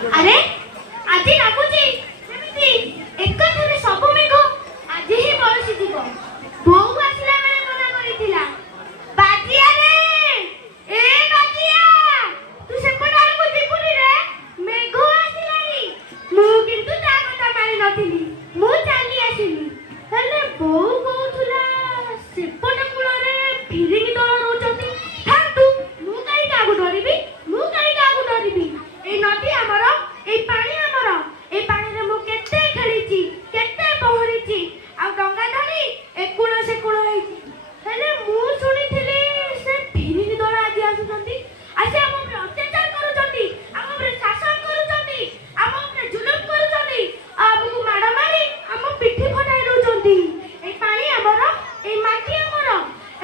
अरे आजी लागुची सेमिति एकथरे सब मेघ आजी ही बरसी दिबो बोउ आसिला बेले मना करिथिला बाजिया रे ए बाजिया तू सेपटार को जिपुनी रे मेघ आसिलानी मु किंतु ता कथा मानि नथिली मु चाली आसिली हेले बोउ कहउथुला सेपट कुळ रे फिरिंग दळ रहउचंती थांतु मु काई कागु डरिबी ए नदी हमर ए पानी हमर ए पानी रे मु केते खेलीची केते पहरीची आ डंगा धरी ए कुळ से कुळ हेची हेले मु सुनिथिली से फिरिंग दळ आजी आसुचंती आसे हम पे अत्याचार करूचंती हम पे शासन करूचंती हम पे जुलम करूचंती हमकु माड मारी हम पिठी फटाई दउचंती ए पानी हमर ए माटी हमर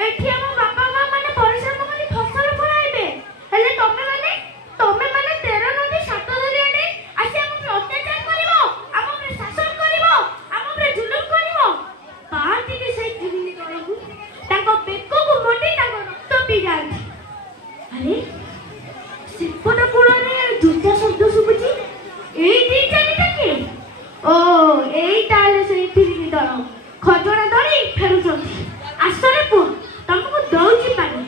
एठी हम बापा मां माने परिश्रम करी फसल फलाइबे हेले तमे माने 13 नदी 7 दरियाटे आसे हम पे अत्याचार करिवो हम पे शासन करिवो हम पे जुलम करिवो पार्टी के से फिरिंग दळगु ताको बेको को मोटी ताको रक्त पी जाई अरे सेपट कुळ रे जुता शब्द सुबुची एई दी चली take ओ एई ताले से फिरिंग दळ खजोड़ा धरी फेरुचंती आसरे पु तुमको दउची पानी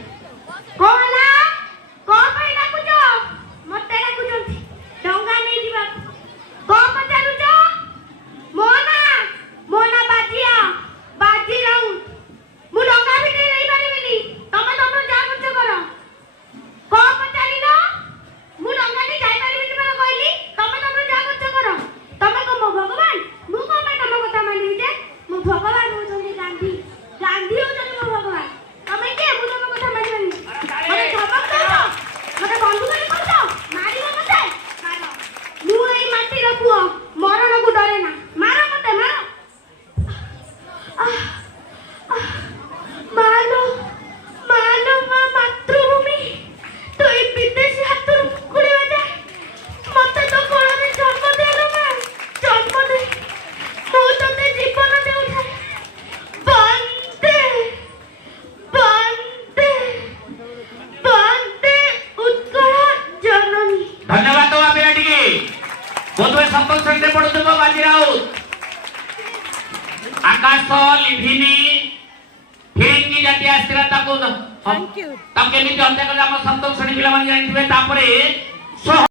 कोला को पई डाकुचो मते डाकुचंती डंगा नै दिबा को पचारुचो मोना बाजिया बाजी राउ मु डंगा भी नै पारिबिनी तमे तमरो जा करछ कर को पचारिलो मु डंगा नै जाई पारिबिनी पर कहली तमे तमरो जा करछ कर तमे को मो भगवान मु को पे तम कथा मानिबी जे मो भगवान होचंती गांधी गांधी होचंती मो भगवान तमे के मु तम कथा मानिबी मते धमक दो मते बंधु कर करछो मारिबो मते मारो मु एई माटी रो पुओ मरण को डरे ना मारो मते मारो मानो मानो मा मातृभूमि तो ए विदेशी हाथर मुकुड़ी बजा मते तो कोळरे जन्म देलो मा जन्म दे मु तते जीवन देउछा बंदे बंदे बंदे उत्कल जननी धन्यवाद तो पिलाटी की बोधवे संतोष श्रेणी पढुथबो बाजी राउत आकाश लिभिनी फिरिंगी जाति आस्थिरा ताको थैंक यू तब केमिति हत्या कर हम संतोष श्रेणी पिला मान जानिथिबे तापरे